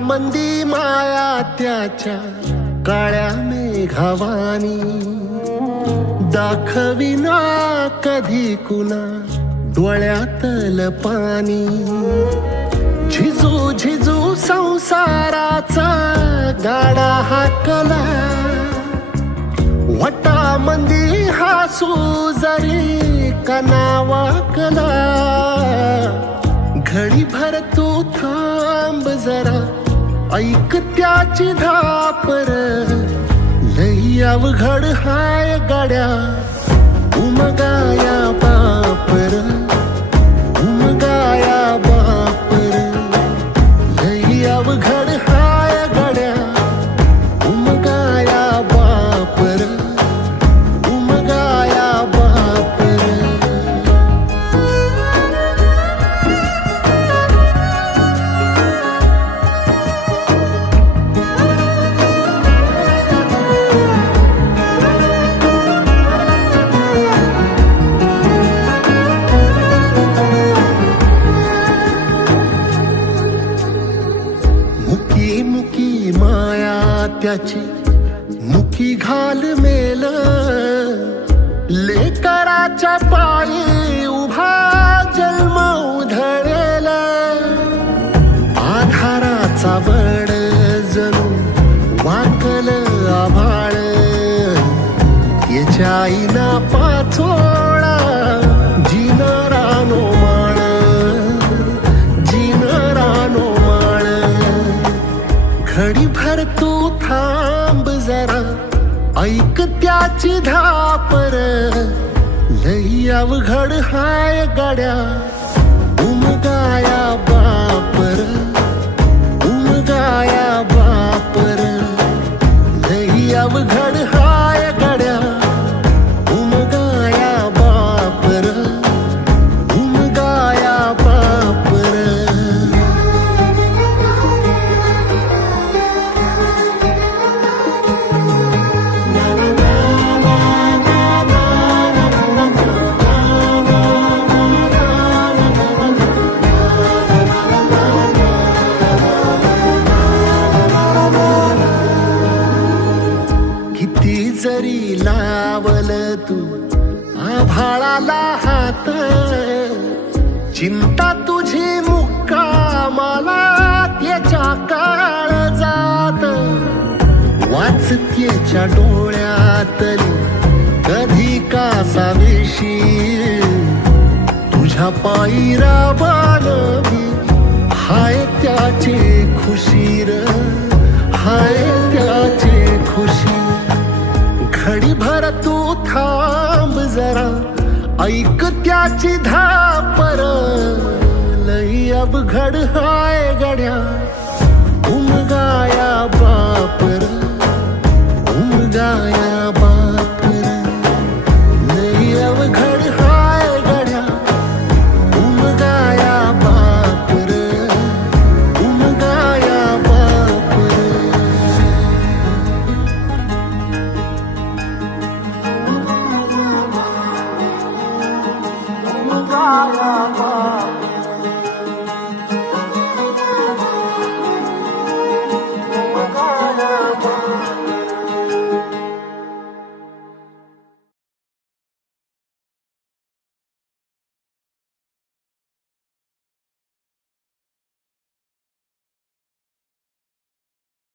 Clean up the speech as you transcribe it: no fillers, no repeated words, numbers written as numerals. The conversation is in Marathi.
मंदी माया त्याच्या काळ्या मेघावानी, दाखविना कधी कुणा डोळ्यातल पाणी. झिजू झिजू संसाराचा गाडा हाकला, वटा मंदी हासू जरी कनावाकला. घडी भर तू थांब जरा, ऐक त्याची धापर. लई अवघड हाय गाड्या, उमगाया बापर, उमगाया बापर. लई अवघड हाय गाड्या, उमगाया बापर, उमगाया बापर. मुकी मुकी माया त्याची, मुकी घाल मेल. लेकराच्या पायी उभा जन्म उधळेल. आधाराचा वड जणू वाकल आभाळ. याच्या आईना पाचोळा जिनारानो माळ, जिनारानो माळ. घडी भर तू थांब जरा, ऐक त्याची धापर. लई अवघड हाय गाड्या, उमगाया बापर, उमगाया बापर. लई अवघड हाय गाड्या, उमगाया बापर, उमगाया बापर. किती जरी लावल तू आभाळाला हात, चिंता तुझी मुक्कामाला त्याच्या काळजात. वाचतेच्या डोळ्यातली कधी कासाविशी, तुझ्या पायी राबानवी हाय त्याची खुशीर, हाय त्याची खुशी. घडी भर तू थांब जरा, ऐक त्याची धापर. लई अवघड हाय गड्या, उमगाया बापर, उमगाया बापर. लई अवघड हाय गड्या, उमगाया बापर, उमगाया बापर. उमगाया